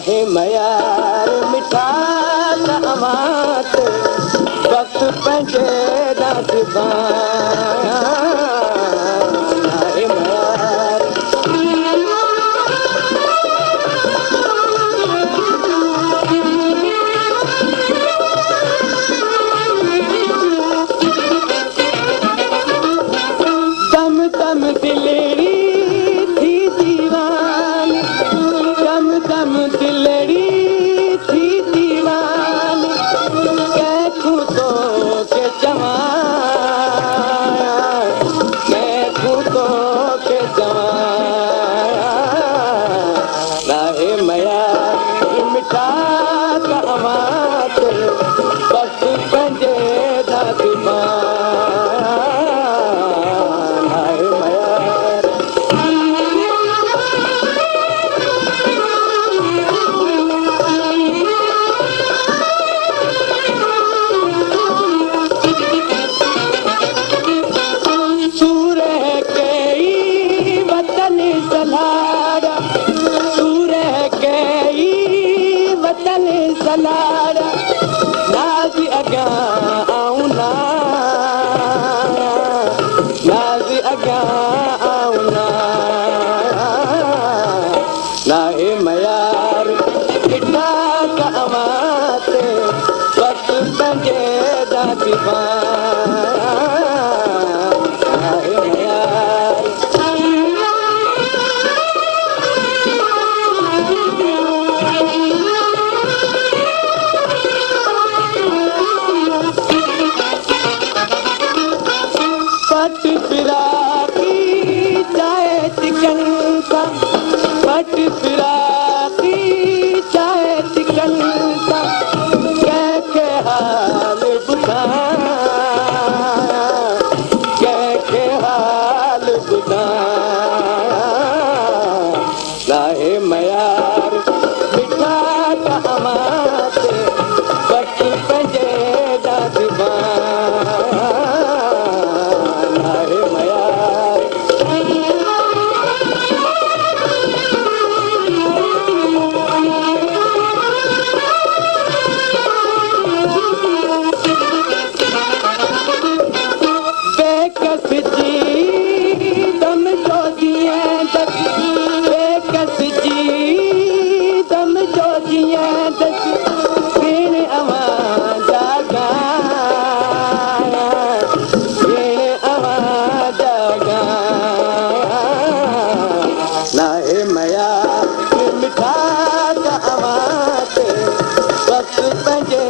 नाहे मयार मिठा अमात वक्त पंहिंजे नाहे मयार दम दम दिलेरी थी दीवान दम दम दिलेरी थी दीवान कैथू तो के जवान कैथू तो के जवान नाहे मयार मिठा अमात वक्त पंहिंजे नाज़ी अॻियां आऊं नाज़ी अॻियां आऊं नाहे मयार मिठा अमात वक्त पंहिंजे नाहे मयार पट फिराकी चाहे चिकन सा पट फिराकी चाहे चिकन सा कैके हाल बुधा कैके हाल बुधा नाहे मयार मिठा अमात वक्त पंहिंजे नाहे मयार मिठा अमात वक्त पंहिंजे